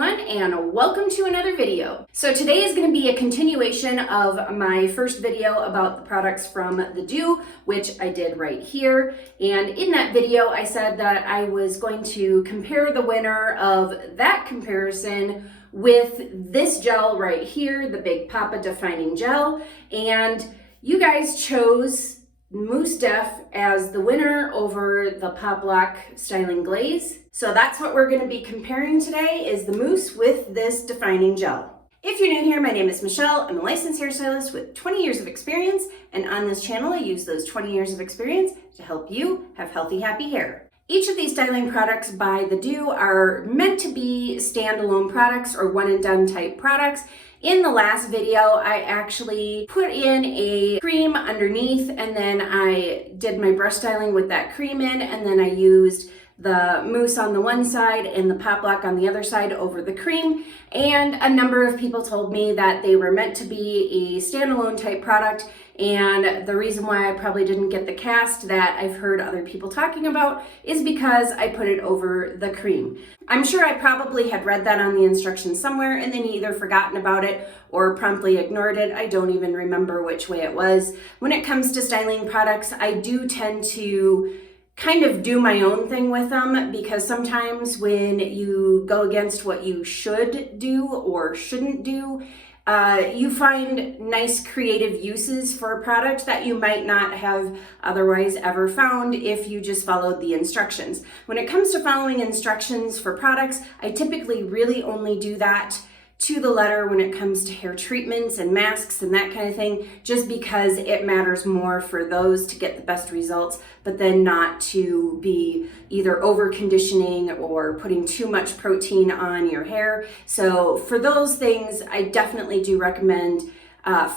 everyone, and welcome to another video. So today is going to be a continuation of my first video about the products from the Doux, which I did right here. And in that video, I said that I was going to compare the winner of that comparison with this gel right here, the Big Poppa Defining Gel. And you guys chose Mousse Def as the winner over the Pop Lock Styling Glaze. So that's what we're going to be comparing today, is the mousse with this defining gel. If you're new here, my name is Michelle. I'm a licensed hairstylist with 20 years of experience, and on this channel I use those 20 years of experience to help you have healthy, happy hair. Each of these styling products by the Doux are meant to be standalone products or one and done type products. In the last video, I actually put in a cream underneath, and then I did my brush styling with that cream in, and then I used the mousse on the one side and the Pop Lock on the other side over the cream. And a number of people told me that they were meant to be a standalone type product, and the reason why I probably didn't get the cast that I've heard other people talking about is because I put it over the cream. I'm sure I probably had read that on the instructions somewhere and then either forgotten about it or promptly ignored it. I don't even remember which way it was. When it comes to styling products, I do tend to kind of do my own thing with them, because sometimes when you go against what you should do or shouldn't do, you find nice creative uses for a product that you might not have otherwise ever found if you just followed the instructions. When it comes to following instructions for products, I typically really only do that to the letter when it comes to hair treatments and masks and that kind of thing, just because it matters more for those to get the best results, but then not to be either over conditioning or putting too much protein on your hair. So for those things, I definitely do recommend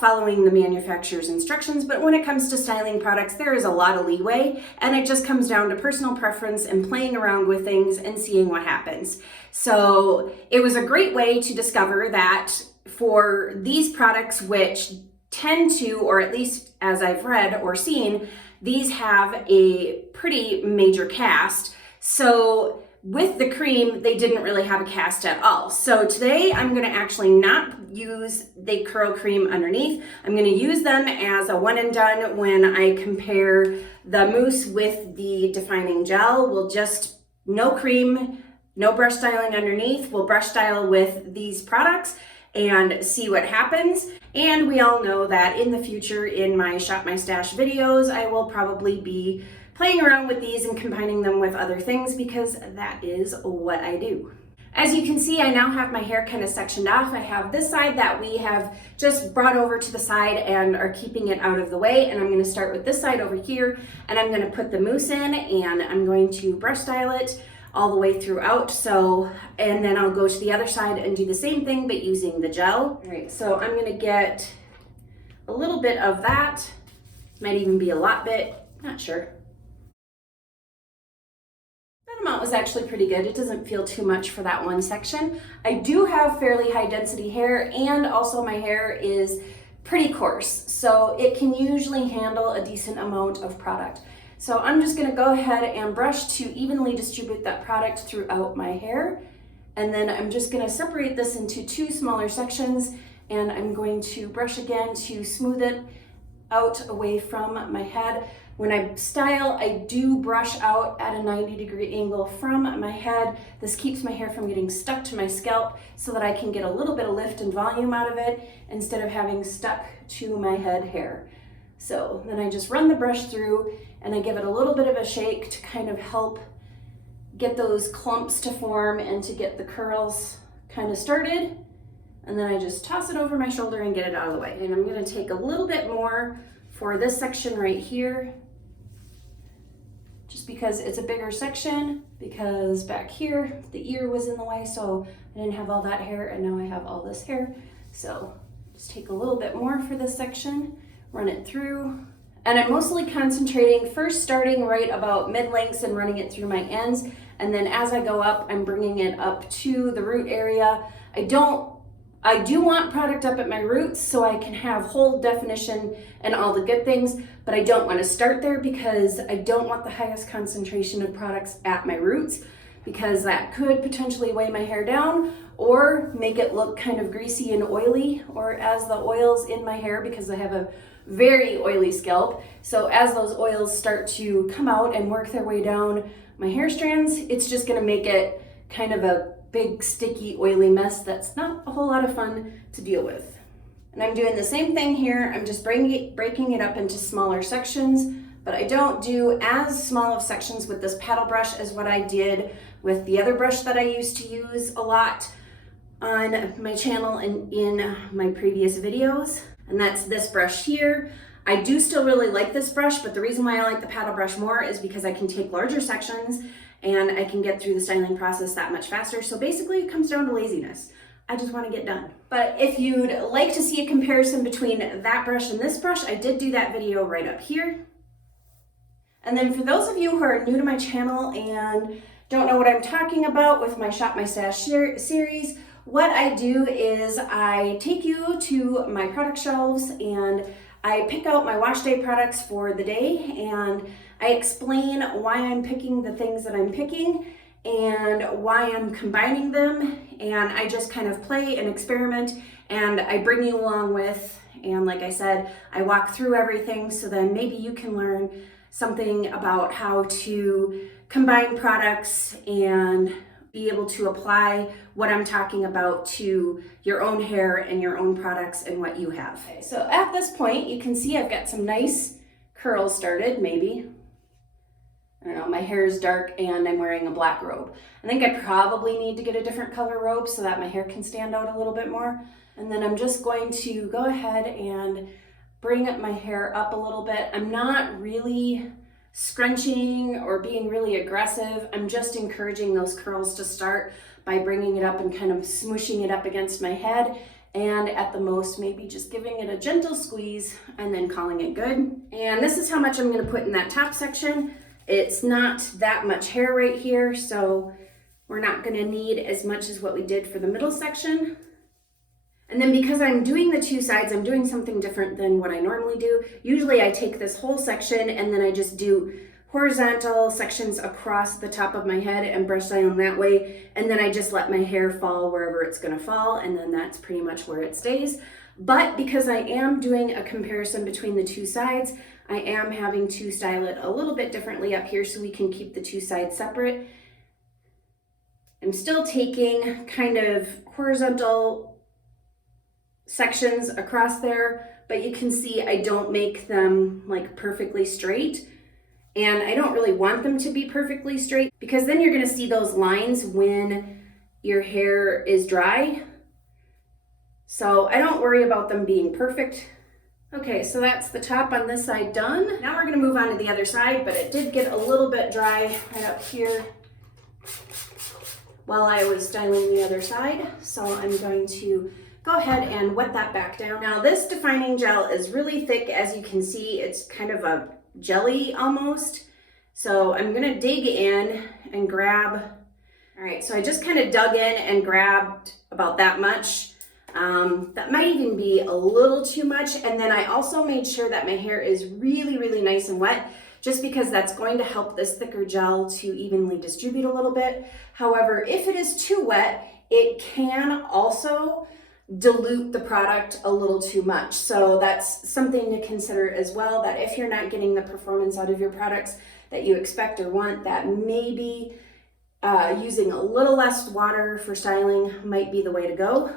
following the manufacturer's instructions. But when it comes to styling products, there is a lot of leeway, and it just comes down to personal preference and playing around with things and seeing what happens. So it was a great way to discover that for these products, which tend to, or at least as I've read or seen, these have a pretty major cast. So with the cream, they didn't really have a cast at all. So today I'm going to actually not use the curl cream underneath. I'm going to use them as a one and done when I compare the mousse with the defining gel. We'll just, no cream, no brush styling underneath. We'll brush style with these products and see what happens. And we all know that in the future, in my Shop My Stash videos, I will probably be playing around with these and combining them with other things, because that is what I do. As you can see, I now have my hair kind of sectioned off. I have this side that we have just brought over to the side and are keeping it out of the way. And I'm going to start with this side over here, and I'm going to put the mousse in, and I'm going to brush style it all the way throughout. So, and then I'll go to the other side and do the same thing, but using the gel. All right, so I'm going to get a little bit of that. Might even be a lot bit, not sure. Amount was actually pretty good. It doesn't feel too much for that one section. I do have fairly high density hair, and also my hair is pretty coarse, so it can usually handle a decent amount of product. So I'm just going to go ahead and brush to evenly distribute that product throughout my hair, and then I'm just going to separate this into two smaller sections, and I'm going to brush again to smooth it out away from my head. When I style, I do brush out at a 90-degree angle from my head. This keeps my hair from getting stuck to my scalp so that I can get a little bit of lift and volume out of it instead of having stuck to my head hair. So then I just run the brush through and I give it a little bit of a shake to kind of help get those clumps to form and to get the curls kind of started. And then I just toss it over my shoulder and get it out of the way. And I'm going to take a little bit more for this section right here, just because it's a bigger section, because back here the ear was in the way, so I didn't have all that hair, and now I have all this hair. So just take a little bit more for this section, run it through, and I'm mostly concentrating first starting right about mid-lengths and running it through my ends, and then as I go up, I'm bringing it up to the root area. I do want product up at my roots so I can have whole definition and all the good things, but I don't want to start there because I don't want the highest concentration of products at my roots. because that could potentially weigh my hair down or make it look kind of greasy and oily, or as the oils in my hair, because I have a very oily scalp. So as those oils start to come out and work their way down my hair strands, it's just gonna make it kind of a big, sticky, oily mess that's not a whole lot of fun to deal with. And I'm doing the same thing here. I'm just breaking it up into smaller sections, but I don't do as small of sections with this paddle brush as what I did with the other brush that I used to use a lot on my channel and in my previous videos. And that's this brush here. I do still really like this brush, but the reason why I like the paddle brush more is because I can take larger sections and I can get through the styling process that much faster. So basically it comes down to laziness. I just want to get done. But if you'd like to see a comparison between that brush and this brush, I did do that video right up here. And then for those of you who are new to my channel and don't know what I'm talking about with my Shop My Stash series, what I do is I take you to my product shelves and I pick out my wash day products for the day, and I explain why I'm picking the things that I'm picking and why I'm combining them, and I just kind of play and experiment, and I bring you along with, and like I said, I walk through everything so then maybe you can learn something about how to combine products and be able to apply what I'm talking about to your own hair and your own products and what you have. Okay, so at this point, you can see I've got some nice curls started, maybe. I don't know, my hair is dark and I'm wearing a black robe. I think I probably need to get a different color robe so that my hair can stand out a little bit more. And then I'm just going to go ahead and bring my hair up a little bit. I'm not really scrunching or being really aggressive. I'm just encouraging those curls to start by bringing it up and kind of smooshing it up against my head, and at the most maybe just giving it a gentle squeeze and then calling it good. And this is how much I'm going to put in that top section. It's not that much hair right here, so we're not going to need as much as what we did for the middle section. And then because I'm doing the two sides, I'm doing something different than what I normally do. Usually I take this whole section and then I just do horizontal sections across the top of my head and brush down that way. And then I just let my hair fall wherever it's gonna fall, and then that's pretty much where it stays. But because I am doing a comparison between the two sides, I am having to style it a little bit differently up here so we can keep the two sides separate. I'm still taking kind of horizontal sections across there, but you can see I don't make them like perfectly straight, and I don't really want them to be perfectly straight because then you're going to see those lines when your hair is dry. So I don't worry about them being perfect. Okay, so that's the top on this side done. Now we're going to move on to the other side, but it did get a little bit dry right up here while I was styling the other side, so I'm going to go ahead and wet that back down. Now this defining gel is really thick, as you can see. It's kind of a jelly almost. So I'm gonna dig in and grab, all right, so I just kind of dug in and grabbed about that much. That might even be a little too much. And then I also made sure that my hair is really, really nice and wet, just because that's going to help this thicker gel to evenly distribute a little bit. However, if it is too wet, it can also dilute the product a little too much. So that's something to consider as well, that if you're not getting the performance out of your products that you expect or want, that maybe using a little less water for styling might be the way to go.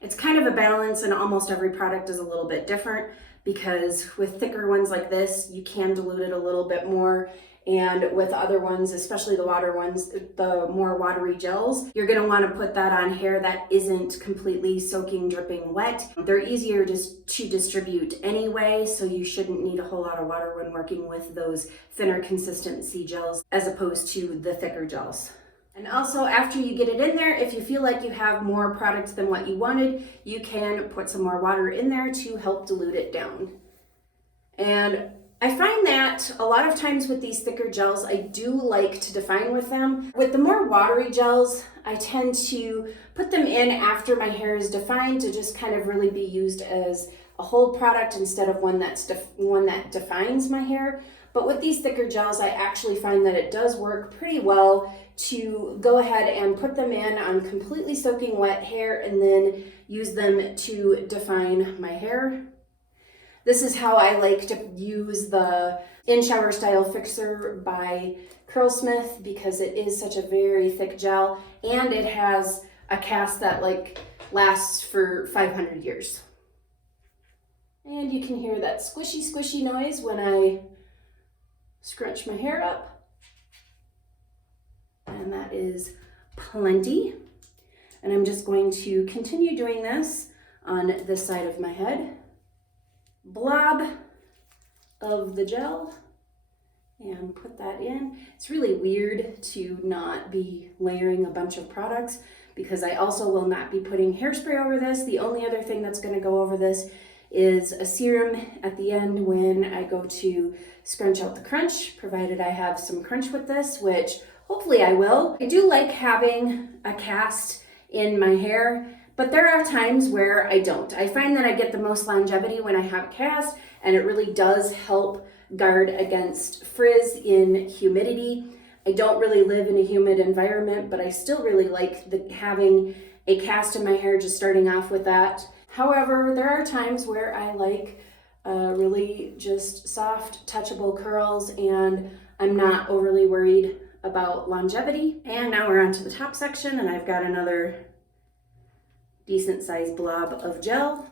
It's kind of a balance, and almost every product is a little bit different, because with thicker ones like this, you can dilute it a little bit more. And with other ones, especially the water ones, the more watery gels, you're gonna wanna put that on hair that isn't completely soaking, dripping wet. They're easier just to distribute anyway, so you shouldn't need a whole lot of water when working with those thinner consistency gels as opposed to the thicker gels. And also, after you get it in there, if you feel like you have more product than what you wanted, you can put some more water in there to help dilute it down. And I find that a lot of times with these thicker gels, I do like to define with them. With the more watery gels, I tend to put them in after my hair is defined to just kind of really be used as a whole product instead of one that defines my hair. But with these thicker gels, I actually find that it does work pretty well to go ahead and put them in on completely soaking wet hair and then use them to define my hair. This is how I like to use the in-shower style fixer by Curlsmith, because it is such a very thick gel and it has a cast that like lasts for 500 years. And you can hear that squishy noise when I scrunch my hair up. And that is plenty. And I'm just going to continue doing this on this side of my head. Blob of the gel and put that in. It's really weird to not be layering a bunch of products because I also will not be putting hairspray over this. The only other thing that's going to go over this is a serum at the end when I go to scrunch out the crunch, provided I have some crunch with this, which hopefully I will. I do like having a cast in my hair, but there are times where I don't. I find that I get the most longevity when I have a cast, and it really does help guard against frizz in humidity. I don't really live in a humid environment, but I still really like having a cast in my hair, just starting off with that. However, there are times where I like really just soft, touchable curls, and I'm not overly worried about longevity. And now we're on to the top section, and I've got another decent sized blob of gel.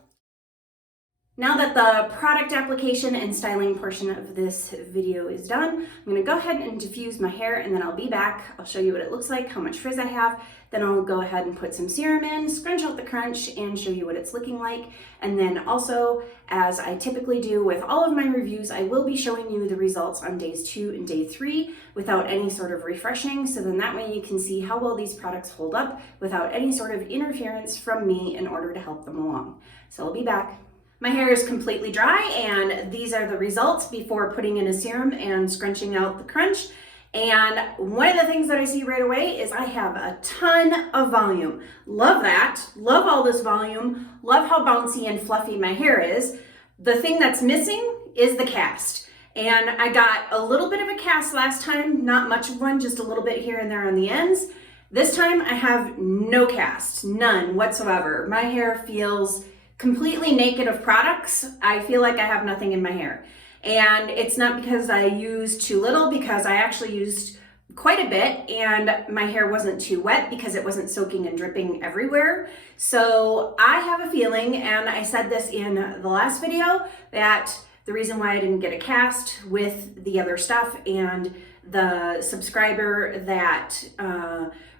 Now that the product application and styling portion of this video is done, I'm going to go ahead and diffuse my hair, and then I'll be back. I'll show you what it looks like, how much frizz I have. Then I'll go ahead and put some serum in, scrunch out the crunch, and show you what it's looking like. And then also, as I typically do with all of my reviews, I will be showing you the results on days 2 and day 3 without any sort of refreshing. So then that way you can see how well these products hold up without any sort of interference from me in order to help them along. So I'll be back. My hair is completely dry, and these are the results before putting in a serum and scrunching out the crunch. And one of the things that I see right away is I have a ton of volume. Love that. Love all this volume. Love how bouncy and fluffy my hair is. The thing that's missing is the cast. And I got a little bit of a cast last time, not much of one, just a little bit here and there on the ends. This time I have no cast, none whatsoever. My hair feels completely naked of products. I feel like I have nothing in my hair. And it's not because I used too little, because I actually used quite a bit and my hair wasn't too wet because it wasn't soaking and dripping everywhere. So I have a feeling, and I said this in the last video, that the reason why I didn't get a cast with the other stuff, and the subscriber that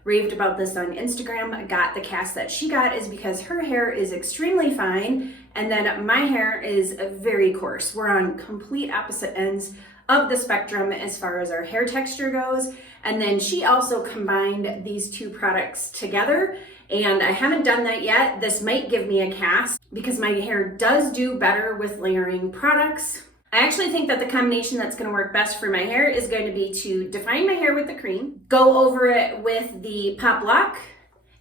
raved about this on Instagram got the cast that she got, is because her hair is extremely fine and then my hair is very coarse. We're on complete opposite ends of the spectrum as far as our hair texture goes. And then she also combined these two products together, and I haven't done that yet. This might give me a cast because my hair does do better with layering products. I actually think that the combination that's going to work best for my hair is going to be to define my hair with the cream, go over it with the Pop Lock,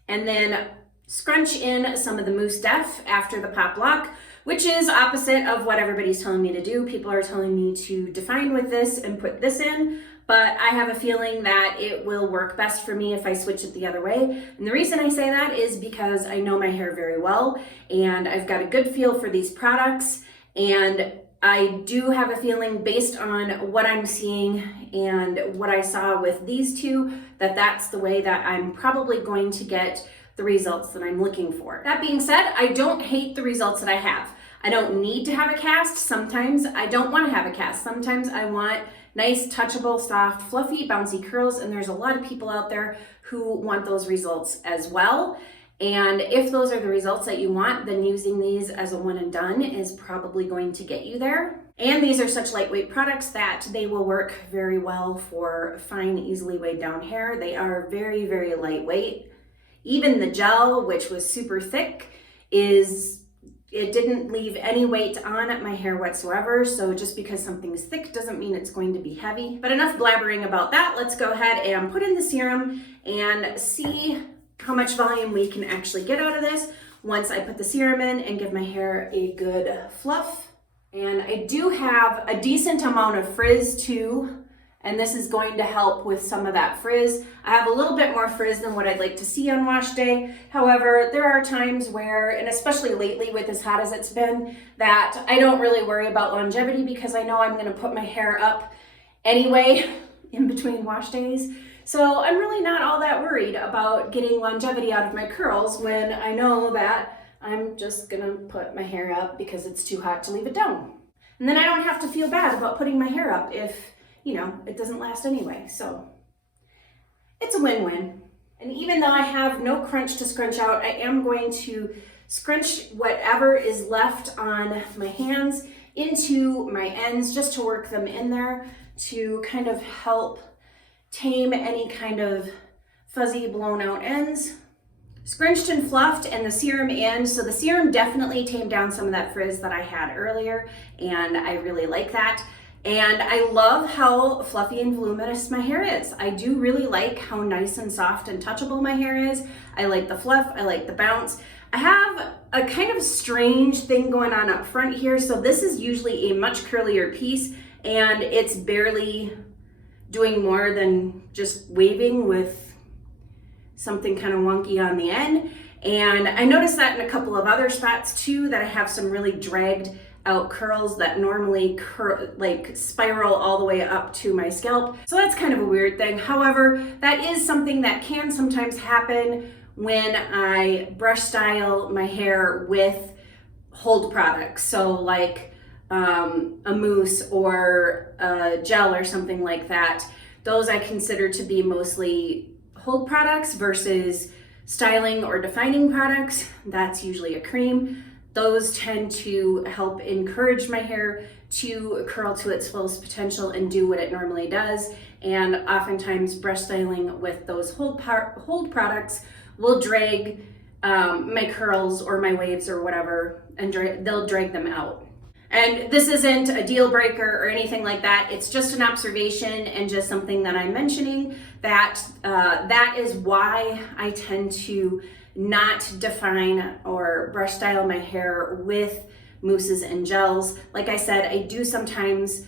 and then scrunch in some of the Mousse Def after the Pop Lock, which is opposite of what everybody's telling me to do. People are telling me to define with this and put this in, but I have a feeling that it will work best for me if I switch it the other way. And the reason I say that is because I know my hair very well, and I've got a good feel for these products, and I do have a feeling, based on what I'm seeing and what I saw with these two, that that's the way that I'm probably going to get the results that I'm looking for. That being said, I don't hate the results that I have. I don't need to have a cast. Sometimes I don't want to have a cast. Sometimes I want nice, touchable, soft, fluffy, bouncy curls, and there's a lot of people out there who want those results as well. And if those are the results that you want, then using these as a one and done is probably going to get you there. And these are such lightweight products that they will work very well for fine, easily weighed down hair. They are very, very lightweight. Even the gel, which was super thick, it didn't leave any weight on my hair whatsoever. So just because something's thick doesn't mean it's going to be heavy. But enough blabbering about that. Let's go ahead and put in the serum and see how much volume we can actually get out of this once I put the serum in and give my hair a good fluff. And I do have a decent amount of frizz too, and this is going to help with some of that frizz. I have a little bit more frizz than what I'd like to see on wash day. However, there are times where, and especially lately with as hot as it's been, that I don't really worry about longevity because I know I'm gonna put my hair up anyway in between wash days. So I'm really not all that worried about getting longevity out of my curls when I know that I'm just gonna put my hair up because it's too hot to leave it down. And then I don't have to feel bad about putting my hair up if, you know, it doesn't last anyway. So it's a win-win. And even though I have no crunch to scrunch out, I am going to scrunch whatever is left on my hands into my ends just to work them in there to kind of help tame any kind of fuzzy blown out ends. Scrunched and fluffed and the serum in. So the serum definitely tamed down some of that frizz that I had earlier, and I really like that. And I love how fluffy and voluminous my hair is. I do really like how nice and soft and touchable my hair is. I like the fluff, I like the bounce. I have a kind of strange thing going on up front here. So this is usually a much curlier piece, and it's barely doing more than just waving with something kind of wonky on the end. And I noticed that in a couple of other spots too, that I have some really dragged out curls that normally like spiral all the way up to my scalp. So that's kind of a weird thing. However, that is something that can sometimes happen when I brush style my hair with hold products. So like a mousse or a gel or something like that. Those I consider to be mostly hold products versus styling or defining products. That's usually a cream. Those tend to help encourage my hair to curl to its fullest potential and do what it normally does. And oftentimes brush styling with those hold products will drag my curls or my waves or whatever, and they'll drag them out. And this isn't a deal breaker or anything like that. It's just an observation and just something that I'm mentioning, that that is why I tend to not define or brush style my hair with mousses and gels. Like I said, I do sometimes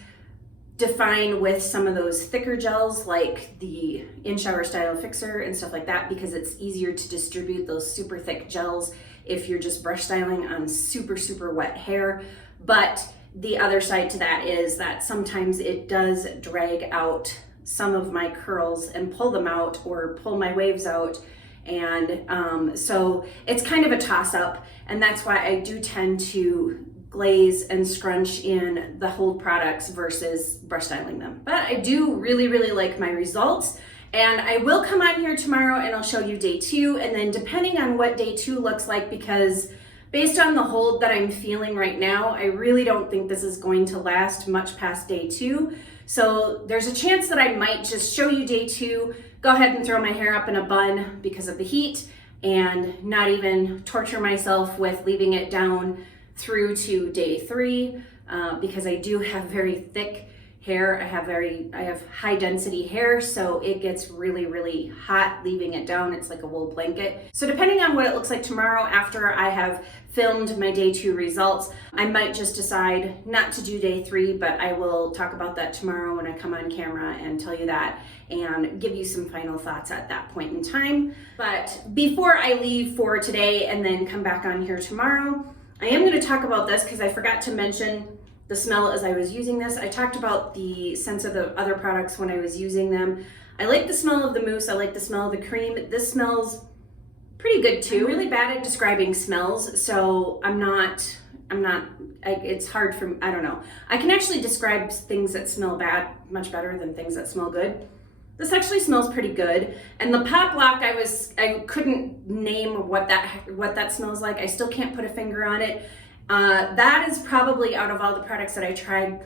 define with some of those thicker gels like the in-shower style fixer and stuff like that, because it's easier to distribute those super thick gels if you're just brush styling on super, super wet hair. But the other side to that is that sometimes it does drag out some of my curls and pull them out or pull my waves out. And so it's kind of a toss-up, and that's why I do tend to glaze and scrunch in the hold products versus brush styling them. But I do really, really like my results. And I will come on here tomorrow and I'll show you day 2, and then depending on what day 2 looks like, because based on the hold that I'm feeling right now, I really don't think this is going to last much past day 2. So there's a chance that I might just show you day 2, go ahead and throw my hair up in a bun because of the heat, and not even torture myself with leaving it down through to day 3, because I do have very thick hair. I have high density hair, so it gets really, really hot leaving it down. It's like a wool blanket. So depending on what it looks like tomorrow after I have filmed my day 2 results, I might just decide not to do day 3, but I will talk about that tomorrow when I come on camera and tell you that and give you some final thoughts at that point in time. But before I leave for today and then come back on here tomorrow, I am going to talk about this because I forgot to mention the smell as I was using this. I talked about the scents of the other products when I was using them. I like the smell of the mousse. I like the smell of the cream. This smells pretty good too. I'm really bad at describing smells, so it's hard for me. I don't know. I can actually describe things that smell bad much better than things that smell good. This actually smells pretty good. And the Pop Lock, I couldn't name what that smells like. I still can't put a finger on it. That is probably, out of all the products that I tried,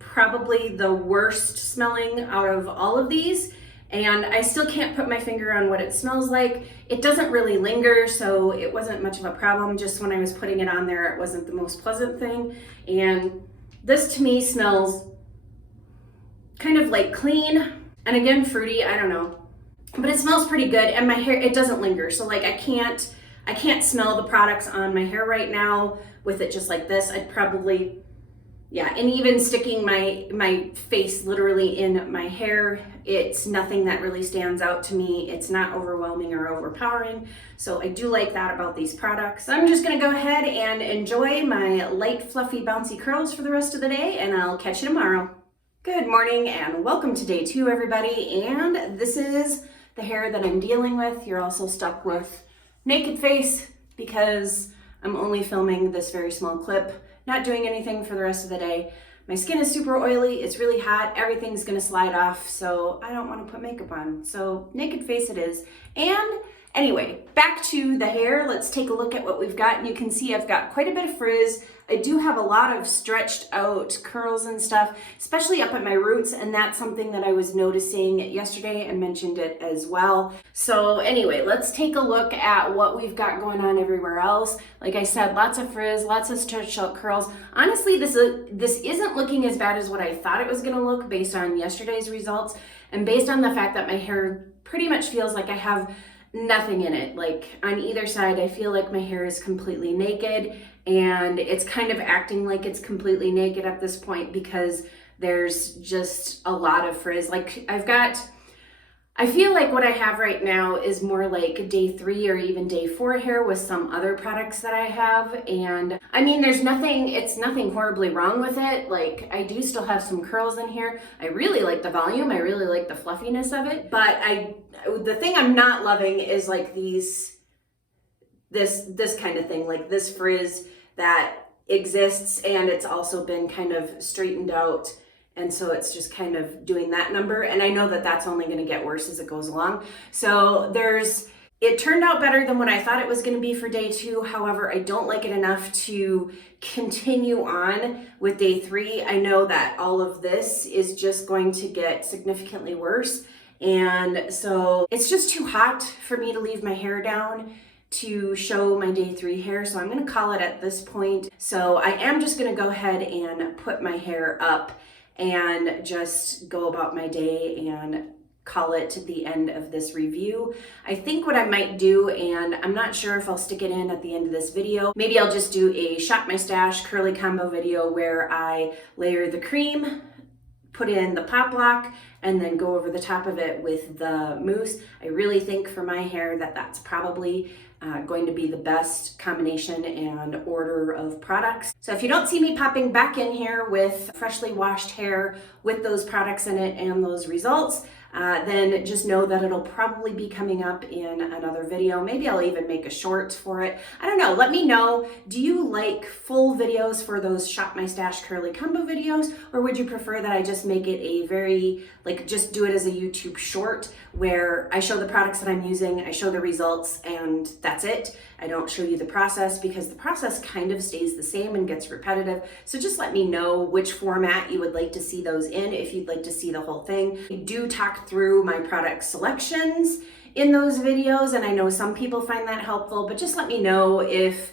probably the worst smelling out of all of these. And I still can't put my finger on what it smells like. It doesn't really linger, so it wasn't much of a problem. Just when I was putting it on there, it wasn't the most pleasant thing. And this to me smells kind of like clean, and again, fruity, I don't know. But it smells pretty good, and my hair, it doesn't linger. So like I can't I can't smell the products on my hair right now with it just like this. I'd probably, yeah, and even sticking my face literally in my hair, it's nothing that really stands out to me. It's not overwhelming or overpowering. So I do like that about these products. So I'm just gonna go ahead and enjoy my light, fluffy, bouncy curls for the rest of the day, and I'll catch you tomorrow. Good morning and welcome to day 2, everybody. And this is the hair that I'm dealing with. You're also stuck with naked face because I'm only filming this very small clip, not doing anything for the rest of the day. My skin is super oily, it's really hot, everything's gonna slide off, so I don't wanna put makeup on. So naked face it is. And anyway, back to the hair. Let's take a look at what we've got. And you can see I've got quite a bit of frizz. I do have a lot of stretched out curls and stuff, especially up at my roots, and that's something that I was noticing yesterday and mentioned it as well. So anyway, let's take a look at what we've got going on everywhere else. Like I said, lots of frizz, lots of stretched out curls. Honestly, this isn't looking as bad as what I thought it was gonna look based on yesterday's results, and based on the fact that my hair pretty much feels like I have nothing in it. Like on either side, I feel like my hair is completely naked, and it's kind of acting like it's completely naked at this point because there's just a lot of frizz. Like I feel like what I have right now is more like day 3 or even day 4 hair with some other products that I have. And I mean, it's nothing horribly wrong with it. Like I do still have some curls in here. I really like the volume. I really like the fluffiness of it. But the thing I'm not loving is like this kind of thing, like this frizz that exists, and it's also been kind of straightened out. And so it's just kind of doing that number. And I know that that's only going to get worse as it goes along. So it turned out better than what I thought it was going to be for day 2. However, I don't like it enough to continue on with day 3. I know that all of this is just going to get significantly worse. And so it's just too hot for me to leave my hair down to show my day 3 hair. So I'm going to call it at this point. So I am just going to go ahead and put my hair up and just go about my day and call it the end of this review. I think what I might do, and I'm not sure if I'll stick it in at the end of this video, maybe I'll just do a Shop My Stash curly combo video where I layer the cream, put in the pop lock, and then go over the top of it with the mousse. I really think for my hair that that's probably going to be the best combination and order of products. So if you don't see me popping back in here with freshly washed hair with those products in it and those results, then just know that it'll probably be coming up in another video. Maybe I'll even make a short for it. I don't know. Let me know. Do you like full videos for those Shop My Stash curly combo videos? Or would you prefer that I just make it a very, like just do it as a YouTube short where I show the products that I'm using, I show the results, and that's it. I don't show you the process because the process kind of stays the same and gets repetitive. So just let me know which format you would like to see those in if you'd like to see the whole thing. I do talk through my product selections in those videos, and I know some people find that helpful, but just let me know if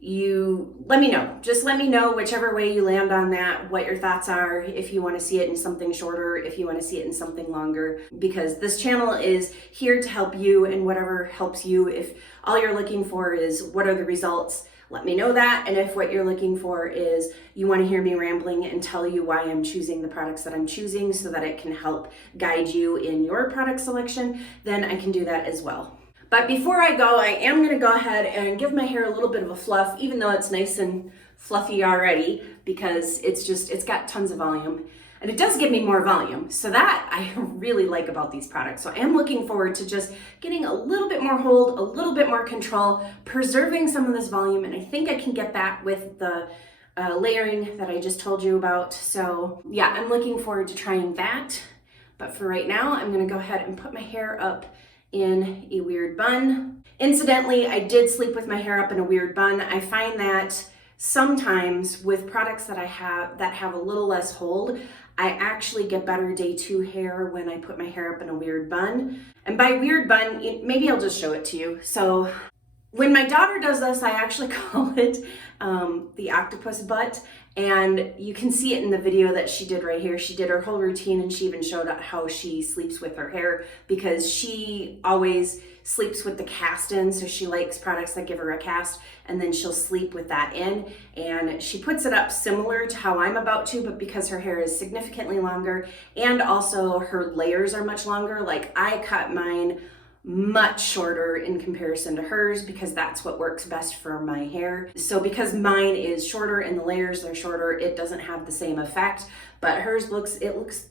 just let me know whichever way you land on that, what your thoughts are, if you want to see it in something shorter, if you want to see it in something longer, because this channel is here to help you, and whatever helps you. If all you're looking for is what are the results, let me know that. And if what you're looking for is you want to hear me rambling and tell you why I'm choosing the products that I'm choosing so that it can help guide you in your product selection, then I can do that as well. But before I go, I am going to go ahead and give my hair a little bit of a fluff, even though it's nice and fluffy already, because it's got tons of volume. And it does give me more volume. So that I really like about these products. So I am looking forward to just getting a little bit more hold, a little bit more control, preserving some of this volume. And I think I can get that with the layering that I just told you about. So yeah, I'm looking forward to trying that. But for right now, I'm going to go ahead and put my hair up in a weird bun. Incidentally, I did sleep with my hair up in a weird bun. I find that sometimes with products that I have that have a little less hold, I actually get better day 2 hair when I put my hair up in a weird bun. And by weird bun, maybe I'll just show it to you. So when my daughter does this, I actually call it the octopus butt. And you can see it in the video that she did right here. She did her whole routine, and she even showed how she sleeps with her hair, because she always sleeps with the cast in, so she likes products that give her a cast, and then she'll sleep with that in. And she puts it up similar to how I'm about to, but because her hair is significantly longer and also her layers are much longer, like I cut mine much shorter in comparison to hers because that's what works best for my hair. So because mine is shorter and the layers are shorter, it doesn't have the same effect, but hers looks,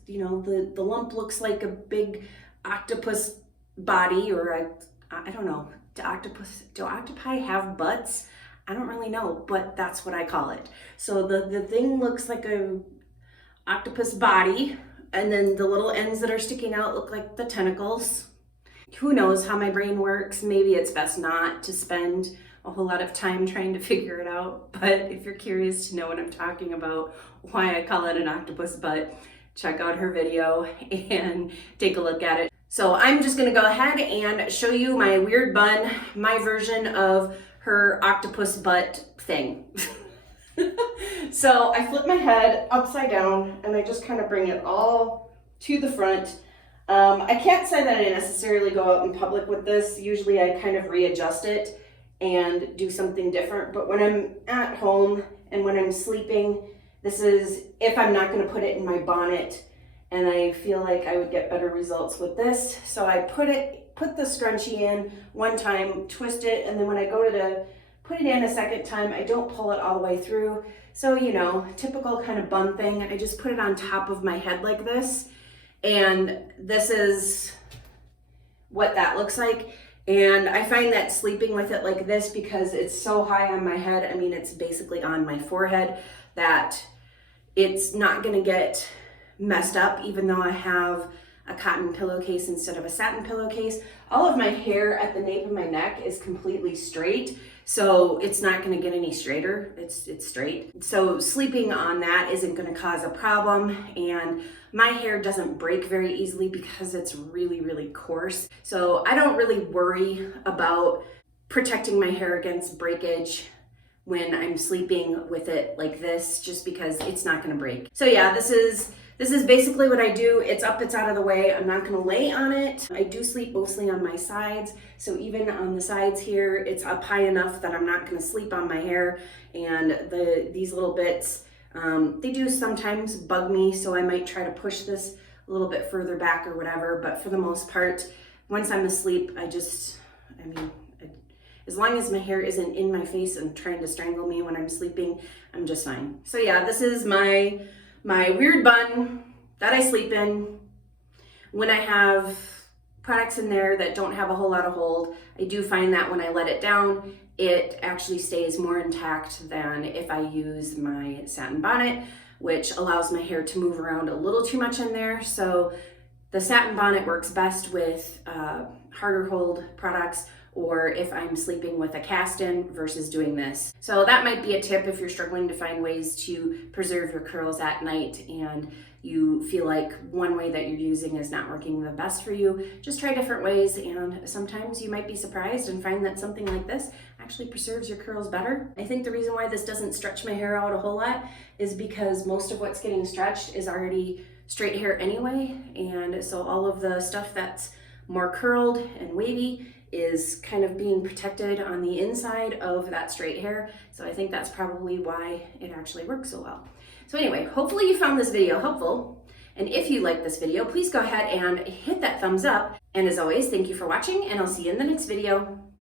you know, the lump looks like a big octopus body, or I don't know, do octopi have butts? I don't really know, but that's what I call it. So the thing looks like a octopus body, and then the little ends that are sticking out look like the tentacles. Who knows how my brain works? Maybe it's best not to spend a whole lot of time trying to figure it out. But if you're curious to know what I'm talking about, why I call it an octopus butt, check out her video and take a look at it. So I'm just gonna go ahead and show you my weird bun, my version of her octopus butt thing. So I flip my head upside down and I just kind of bring it all to the front. I can't say that I necessarily go out in public with this. Usually I kind of readjust it and do something different. But when I'm at home and when I'm sleeping, this is if I'm not going to put it in my bonnet, and I feel like I would get better results with this. So I put the scrunchie in one time, twist it, and then when I go to put it in a second time, I don't pull it all the way through. So, you know, typical kind of bun thing. I just put it on top of my head like this. And this is what that looks like. And I find that sleeping with it like this, because it's so high on my head, I mean, it's basically on my forehead, that it's not gonna get messed up, even though I have a cotton pillowcase instead of a satin pillowcase. All of my hair at the nape of my neck is completely straight, so it's not gonna get any straighter, it's straight. So sleeping on that isn't gonna cause a problem, and my hair doesn't break very easily because it's really, really coarse. So I don't really worry about protecting my hair against breakage when I'm sleeping with it like this, just because it's not gonna break. So yeah, this is basically what I do. It's up, it's out of the way. I'm not gonna lay on it. I do sleep mostly on my sides. So even on the sides here, it's up high enough that I'm not gonna sleep on my hair. And these little bits, they do sometimes bug me. So I might try to push this a little bit further back or whatever. But for the most part, once I'm asleep, as long as my hair isn't in my face and trying to strangle me when I'm sleeping, I'm just fine. So yeah, this is my weird bun that I sleep in. When I have products in there that don't have a whole lot of hold, I do find that when I let it down, it actually stays more intact than if I use my satin bonnet, which allows my hair to move around a little too much in there. So the satin bonnet works best with harder hold products, or if I'm sleeping with a cast-in versus doing this. So that might be a tip if you're struggling to find ways to preserve your curls at night and you feel like one way that you're using is not working the best for you. Just try different ways, and sometimes you might be surprised and find that something like this actually preserves your curls better. I think the reason why this doesn't stretch my hair out a whole lot is because most of what's getting stretched is already straight hair anyway, and so all of the stuff that's more curled and wavy is kind of being protected on the inside of that straight hair. So I think that's probably why it actually works so well. So anyway, hopefully you found this video helpful. And if you like this video, please go ahead and hit that thumbs up. And as always, thank you for watching, and I'll see you in the next video.